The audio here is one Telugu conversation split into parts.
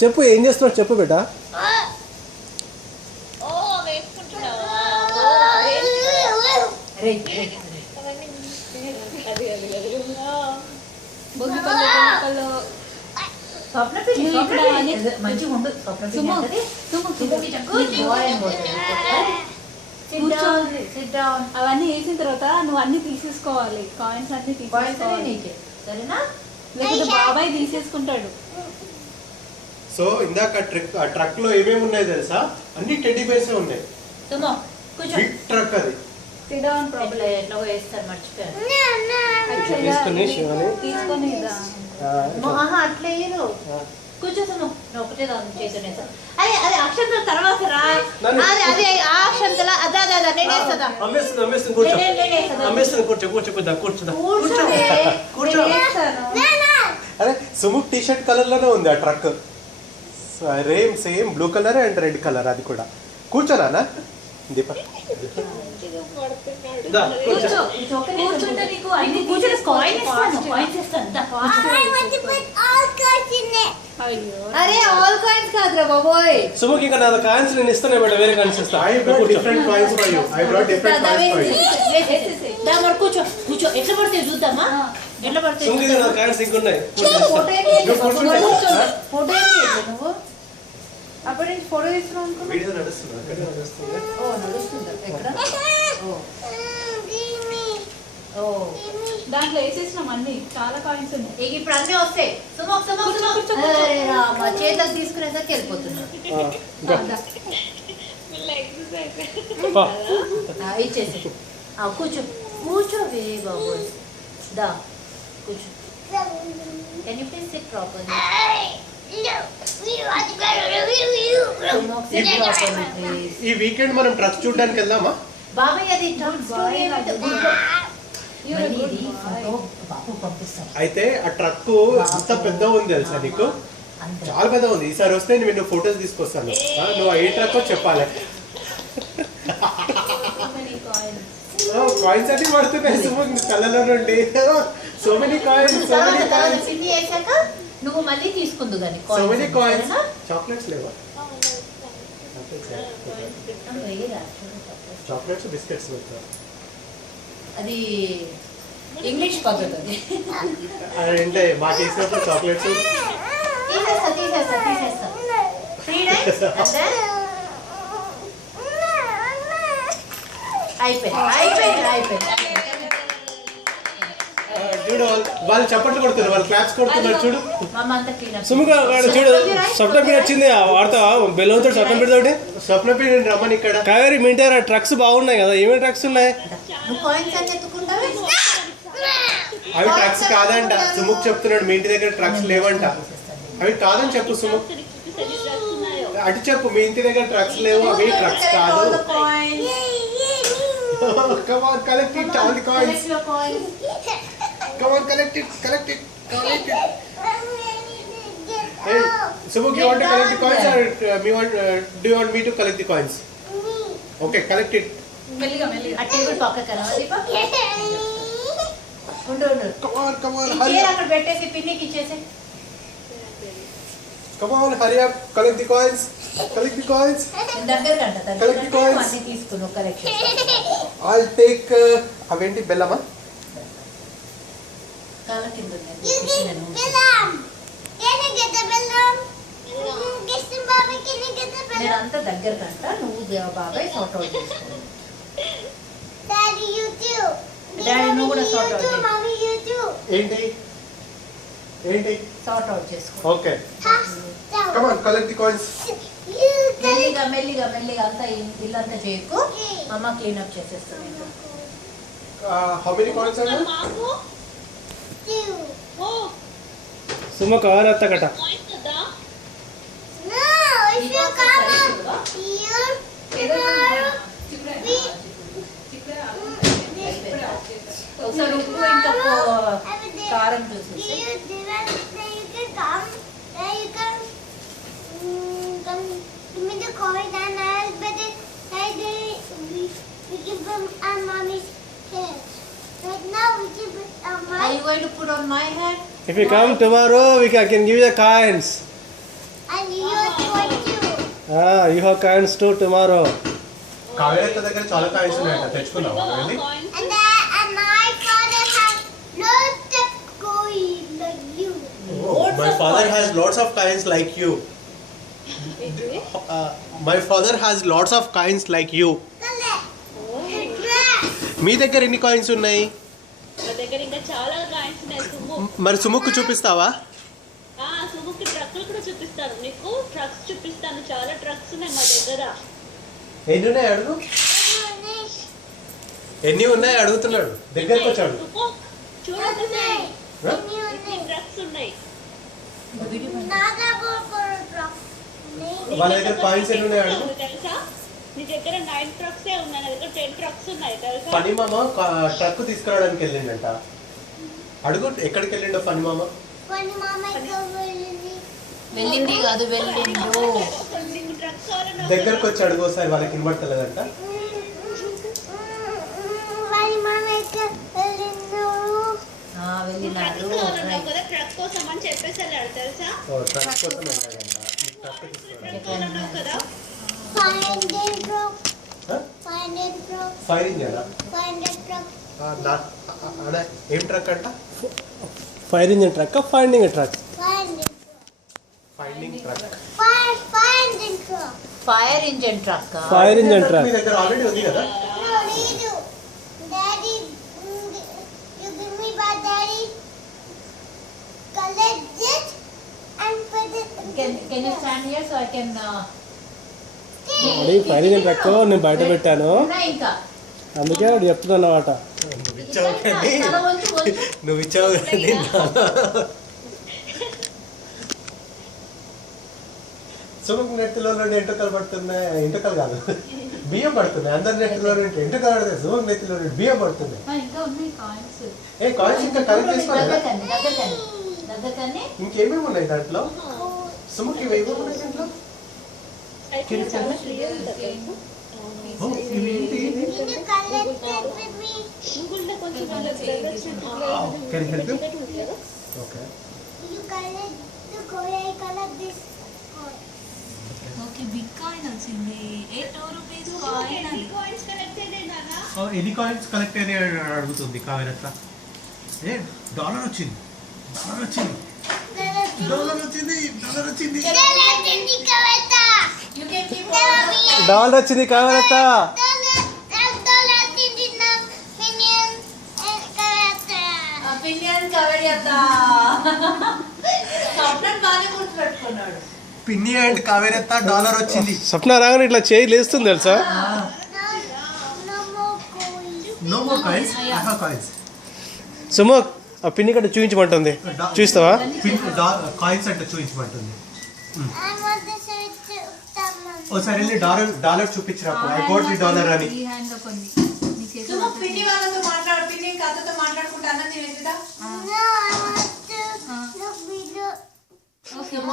చెప్పు ఏం చేస్తున్నావు చెప్పు బేటా. అవన్నీ వేసిన తర్వాత నువ్వు అన్ని తీసేసుకోవాలి, కాయిన్స్ అన్ని తీసుకోవాలి సరేనా, లేకపోతే బాబాయ్ తీసేసుకుంటాడు. సో ఇందాక ట్రక్ లో ఏమేమి ఉన్నాయి తెలుసా, అన్ని టెడ్డీ బేర్స్ ఉన్నాయి. బిగ్ ట్రక్ అది. అట్లే కూర్చోసాను ఒకటే చేతునే అదే అదే అక్షంతల తర్వాత రా, అదే అదే ఆ అక్షంతల అదా అదా నేను వేస్తా. అరే సుముక్ టీ షర్ట్ కలర్ లోనే ఉంది ఆ truck, same blue colour and red colour. అది కూడా కూర్చోనా దీప. సుముక్ ఇంకా నా కాయిన్స్ నేను ఇస్తాను, వేరే కాయిన్స్ ఇస్తా. కూర్చో కూర్చో ఎట్లా పడితే చూద్దామా, ఎట్లా పడితే కాయిన్స్ ఇంకున్నాయి. ఫోటో నువ్వు అప్పటి నుంచి ఫోటో తీసుకున్నావు దాంట్లో వేసేసినాం అన్ని, చాలా కాయిన్స్ ఉన్నాయి. ఇప్పుడు అన్నీ వస్తాయి. మా చేతులకు తీసుకునేసరికి వెళ్ళిపోతున్నా. ఇచ్చేసి కూర్చో కూర్చోవే బాబు, దా కూర్చో. Can you please sit properly? ఈ వీకెండ్ మనం ట్రక్ చూడడానికి వెళ్దామా బాబాయ్? అది అయితే ఆ ట్రక్ అంత పెద్ద ఉంది తెలుసా నీకు, చాలా పెద్ద ఉంది. ఈసారి వస్తే నేను ఫోటోస్ తీసుకొస్తాను, నువ్వు ఏ ట్రక్ చెప్పాలి. కాయిన్స్ అన్ని పడుతున్నాయి కళ్ళలో నుండి. So many coins, so many coins. నువ్వు మళ్ళీ తీసుకుందు కానీ సో మెనీ కాయిన్స్. చాక్లెట్స్ లేవా? చాక్లెట్స్ బిస్కెట్స్ పెట్టా. అది ఇంగ్లీష్ పద్ధతి. అది అంటే మాకు వేసినప్పుడు చాక్లెట్స్ తీసేస్తా 3 days అయిపోయింది. చూడు వాళ్ళు చప్పట్లు కొడుతున్నారు, వాళ్ళు క్లాప్స్ కొడుతున్నారు. చూడు సుముగా చూడు స్వప్నపీడి వచ్చింది, వాడతా బెల్లంతో స్వప్నపీడి తోటి. స్వప్నపీడి రమ్మని ఇక్కడ కావేరి మీ ఇంటి దగ్గర ట్రక్స్ బాగున్నాయి కదా, ఏమేమి ట్రక్స్ ఉన్నాయి? అవి ట్రక్స్ కాదంట, సుముక్ చెప్తున్నాడు మీ ఇంటి దగ్గర ట్రక్స్ లేవంట. అవి కాదని చెప్పు సుముక్, అటు చెప్పు మీ ఇంటి దగ్గర ట్రక్స్ లేవు, అవి ట్రక్స్ కాదు. Come on, collect it, all the coins. Come on, collect it. Hey, Subuk, you want to collect the coins or do you want me to collect the coins? Okay, collect it. మెల్లిగా ఆ టేబుల్ పక్కకి రా దీపా. ఉండు Come on, hurry up. అక్కడ పెట్టేసి పిన్నికి ఇచ్చేసి. Come on, hurry up, collect the coins. దగ్గర కంట అన్ని తీసుకుని కలెక్షన్. I'll take అవేంటి బెల్లమా? కాల కింద నేనంతా దగ్గర కంట, నువ్వు బాబాయ్ సార్ట్ అవుట్ చేసుకో. డాడీ నువ్వు కూడా సార్ట్ అవుట్ చేసుకో. ఏంటి సార్ట్ అవుట్ చేసుకో. Okay come on collect the coins. మెల్లిగా అంతా ఇల్లంతా చేయకు, అమ్మ క్లీన్ అప్ చేసేస్తాను. హౌ మెనీ కాయిన్స్ ఆర్ సుమ కావాలత్త కట. ఒకసారి ఉప్పు ఇంకా కారం చూసేసి Are you going to put on my head? If you come tomorrow, I can give you the coins. And you want to. You have coins too tomorrow. కావేరత్త దగ్గర చాలా కాయిన్స్ ఉన్నాయంట, తెచ్చుకున్నావా వెళ్ళి? And my father has lots of coins like you. My father has lots of coins like you. My father has lots of coins like you. మీ దగ్గర ఎన్ని కాయిన్స్ ఉన్నాయి? నా దగ్గర ఇంకా చాలా కాయిన్స్ ఉన్నాయి సుము. మరి సుముక్కు చూపిస్తావా? సుముకి ట్రక్కులు కూడా చూపిస్తాను, నీకు ట్రక్స్ చూపిస్తాను. చాలా ట్రక్స్ ఉన్నాయి మా దగ్గర. ఎన్ని ఉన్నాయి అడుగు. ఎన్ని ఉన్నాయి అడుగుతున్నాడు, దగ్గరకు వచ్చాడు. చూడండి ట్రక్స్ ఉన్నాయి. వాళ్ళ దగ్గర కాయిన్స్ ఎన్ని ఉన్నాయి అడుగు. తెలుసా, నీ దగ్గర 9 ట్రక్స్ ఉన్నాయి, నా దగ్గర 10 ట్రక్స్ ఉన్నాయి తెలుసా. ఫణి మామ ట్రక్ తీసుకురావడానికి వెళ్ళిండంట. అడుగు ఎక్కడికి వెళ్ళిండో ఫణి మామ. వెళ్ళింది కాదు, వెళ్ళిండు. నీకు ట్రక్స్ కావాలన్నా దగ్గరకు వచ్చి అడుగు ఒకసారి, వాళ్ళకి వినబడతలేదంట. వెళ్ళినాడు. కదా ట్రక్ కోసం అని చెప్పేసి వెళ్ళాడు తెలుసా. ట్రక్ కోసం వెళ్ళాడంట. ట్రక్ తీసుకురావడానికి. కదా ఫైర్ ఇంజన్ ఏం ట్రక్ అంట? Fire engine truck, finding truck. Finding truck. Fire engine truck. Fire engine మీ ట్రక్. దగ్గర ఆల్రెడీ ఉంది కదా. Daddy, you give me by daddy. Collect it and put it. Can you stand here so I can fire engine truck నేను బయట పెట్టాను, ఉన్నాయి ఇంకా. అందుకే వాడు చెప్తున్నాను అన్నమాట. నువ్వు ఇచ్చావు కానీ తల వంచు, వంచు. నువ్వు ఇచ్చావు కానీ సుముఖ్ నెత్తిలో నుండి ఎంటుకలు పడుతున్నాయి. ఎంటుకలు కాదు, బియ్యం పడుతున్నాయి. అందరి నెత్తిలో నుండి ఎంటుకలు పడితే సుముఖ్ నెత్తిలో నుండి బియ్యం పడుతున్నాయి. ఇంకా ఉన్నాయి కాయిన్స్. ఏ కాయిన్స్ ఇంకా కలెక్ట్ చేసుకోలేదా? దగ్గరకని ఇంకేమేమి ఉన్నాయి దాంట్లో? సుముఖ్ ఇవి ఏమేమి ఉన్నాయి దాంట్లో? ఓ, ఇవి ఏంటి? Can you collect it with me? Can you help him? Okay. You collect the coin. I collect this coin. Okay, big coin వచ్చింది. 2 రూపీస్ కాయిన్. కాయిన్స్ కలెక్ట్ చేయలేదా? ఎన్ని కాయిన్స్ కలెక్ట్ అయినాయి అడుగుతుంది కావేరత్త. ఏ డాలర్ వచ్చింది, డాలర్ వచ్చింది, డాలర్ వచ్చింది, డాలర్ వచ్చింది. Collect in the kavata. You can keep dollar వచ్చింది కావాలత్త. Dollar in the minion and kavata. opinion cover చేస్తా. స్వప్నం బాగా గుర్తుపెట్టుకున్నాడు. పిన్ని అండ్ కావేరత్త డాలర్ వచ్చింది. స్వప్న రాగానే ఇట్లా చేయి లేస్తుంది తెలుసా. No more coins. No more coins, I have coins. Sumukh ఆ పిన్ని కట్ట చూపించమంటుంది, చూస్తావా? కాయిన్స్ అంటే చూపించమంటుంది. I want to say to someone. ఒకసారి వెళ్ళి డాలర్ చూపించరా, ఐ గోట్ ది డాలర్ అని. ఈ హ్యాండ్ లో కొన్ని నీ చేతిలో సుమ పిన్ని వాళ్ళతో మాట్లాడు, పిన్ని కథతో మాట్లాడుకుంటా అన్నది తినేదా. No, I want to look video. Suma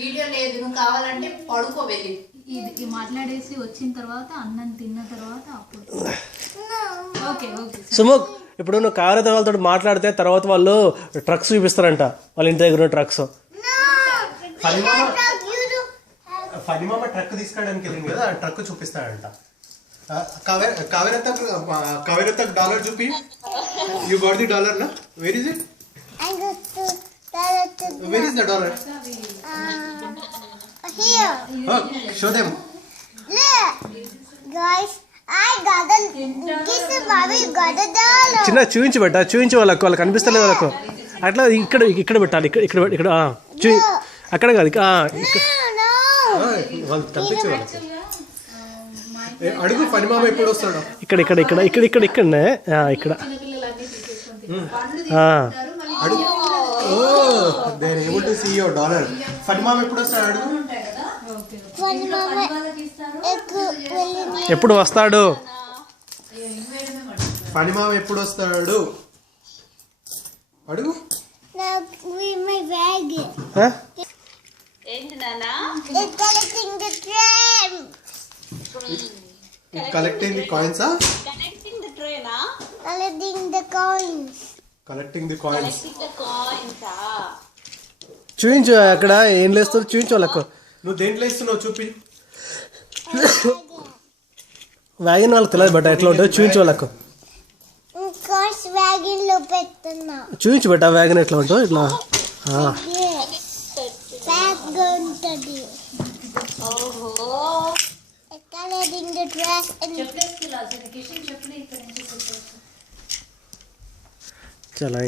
video లేదు, నువ్వు కావాలంటే పడుకో వెళ్ళి. ఇది మాట్లాడేసి వచ్చిన తర్వాత అన్నం తిన్న తర్వాత అప్పుడు. No. Okay okay. సుముఖ్ ఇప్పుడు నువ్వు కావేరత్త వాళ్ళతో మాట్లాడితే తర్వాత వాళ్ళు ట్రక్స్ చూపిస్తారంట, వాళ్ళ ఇంటి దగ్గర ఉన్న ట్రక్స్. ఫణి మామ Look, you do. ఫణి మామ ట్రక్ తీసుకురావడానికి వెళ్ళింది కదా, ఆ ట్రక్ చూపిస్తాడంట. కావేరత్త డాలర్ చూపి. యూ గాట్ ది డాలర్ నా? Where is it? I got to tell it to where is the dollar? here. Show them. Look, guys, I got a. This is Bobby got a dollar. చిన్న చూపించి పెట్టా, చూపించి వాళ్ళకి కనిపిస్తలేదు వాళ్ళకు. అట్లా ఇక్కడ ఇక్కడ పెట్టాలి, ఇక్కడ ఇక్కడ ఇక్కడ చూ అక్కడ కాదు ఇక్కడ. No. వాళ్ళు కనిపించేవాళ్ళు. అడుగు ఫణి మామ ఎప్పుడు వస్తాడు? ఇక్కడ ఇక్కడ ఇక్కడ ఇక్కడ ఇక్కడ ఇక్కడనే ఇక్కడ. అడుగు. Oh they are able to see your dollar. Phani మామ ఎప్పుడు వస్తాడు అడుగు. One mama. ఎప్పుడు వస్తాడు? ఫణి మామ ఎప్పుడు వస్తాడు అడుగు. Now with my bag. ఏంటి నానా? It's collecting the train. Collecting the coins. Connecting the ట్రైనా? Collecting the coins. Collecting the coins. కాయిన్సా? చూపించు అక్కడ ఏం లేస్తుంది చూపించు వాళ్ళకు. నువ్వు దేంట్లో ఇస్తున్నావు చూపి. వ్యాగన్ వాళ్ళకి తెలియదు బట్ ఎట్లా ఉంటుందో చూపించు వాళ్ళకు. కార్స్ వ్యాగన్ లో పెడుతున్నా. చూపించు బట్ ఆ వ్యాగన్ ఎట్లా ఉంటుందో ఇట్లా. ఫ్యాట్గా ఉంటుంది. ఓహో, Coloring the dress and చెప్పలేదు కిషన్ చెప్పలేదు ఇక్కడ నుంచి చాలా